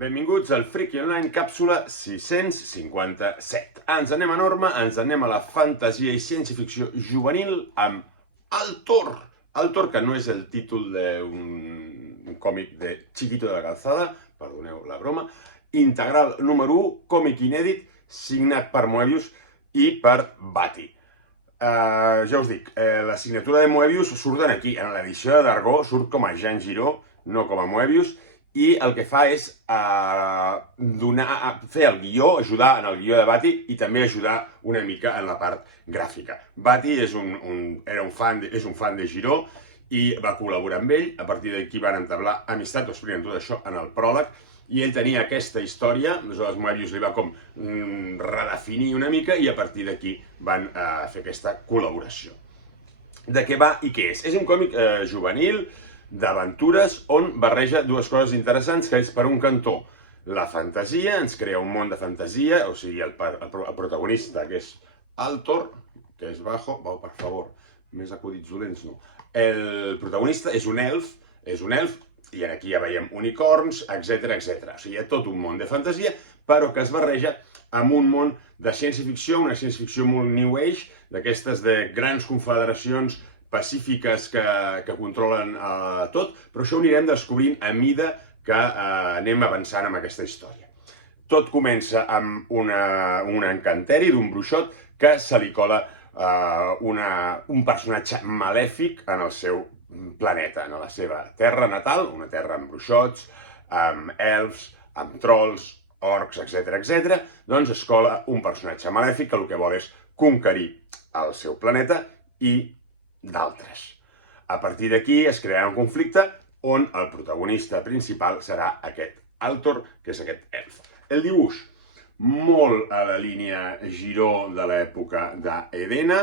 Benvinguts al Freaky Online càpsula 657. Ens anem a Norma, ens anem a la fantasia i ciència-ficció juvenil amb Altor. Altor, que no és el títol d'un còmic de Chiquito de la Calzada, perdoneu la broma, integral número 1, còmic inèdit, signat per Moebius i per Bati. Ja us dic, la signatura de Moebius surt aquí, en l'edició de Dargaud surt com a Jean Giraud, no com a Moebius, i el que fa és fer el guió, ajudar en el guió de Bati i també ajudar una mica en la part gràfica. Bati és un fan de Giraud i va col·laborar amb ell, a partir d'aquí van entablar amistat, ho expliquen tot això en el pròleg, i ell tenia aquesta història, aleshores Moebius li va com redefinir una mica i a partir d'aquí van fer aquesta col·laboració. De què va i què és? És un còmic juvenil, d'aventures, on barreja dues coses interessants, que és, per un cantó, la fantasia, ens crea un món de fantasia, o sigui, el protagonista, que és Altor, que és Bajo, per favor, més acudits dolents, no. El protagonista és un elf, i aquí ja veiem unicorns, etc. O sigui, hi ha tot un món de fantasia, però que es barreja amb un món de ciència-ficció, una ciència-ficció molt New Age, d'aquestes de grans confederacions pacífiques que controlen tot, però això ho anirem descobrint a mida que anem avançant amb aquesta història. Tot comença amb un encanteri d'un bruixot que se li cola un personatge malèfic en el seu planeta, en la seva terra natal, una terra amb bruixots, amb elfs, amb trolls, orcs, etc. Doncs es cola un personatge malèfic que el que vol és conquerir el seu planeta i d'altres. A partir d'aquí es crearà un conflicte on el protagonista principal serà aquest Altor, que és aquest elf. El dibuix, molt a la línia Giraud de l'època d'Edena.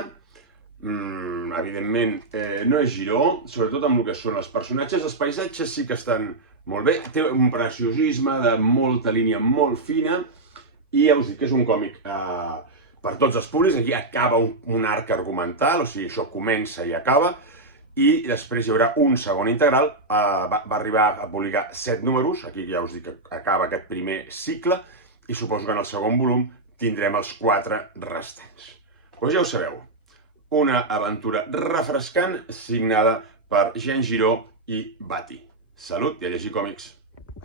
Evidentment, no és Giraud, sobretot amb el que són els personatges. Els paisatges sí que estan molt bé, té un preciosisme de molta línia molt fina, i ja us dic que és un còmic per tots els públics. Aquí acaba un arc argumental, o sigui, això comença i acaba, i després hi haurà un segon integral, va arribar a publicar 7 números, aquí ja us dic que acaba aquest primer cicle, i suposo que en el segon volum tindrem els 4 restants. Doncs ja ho sabeu, una aventura refrescant signada per Jean Giraud i Bati. Salut i a llegir còmics!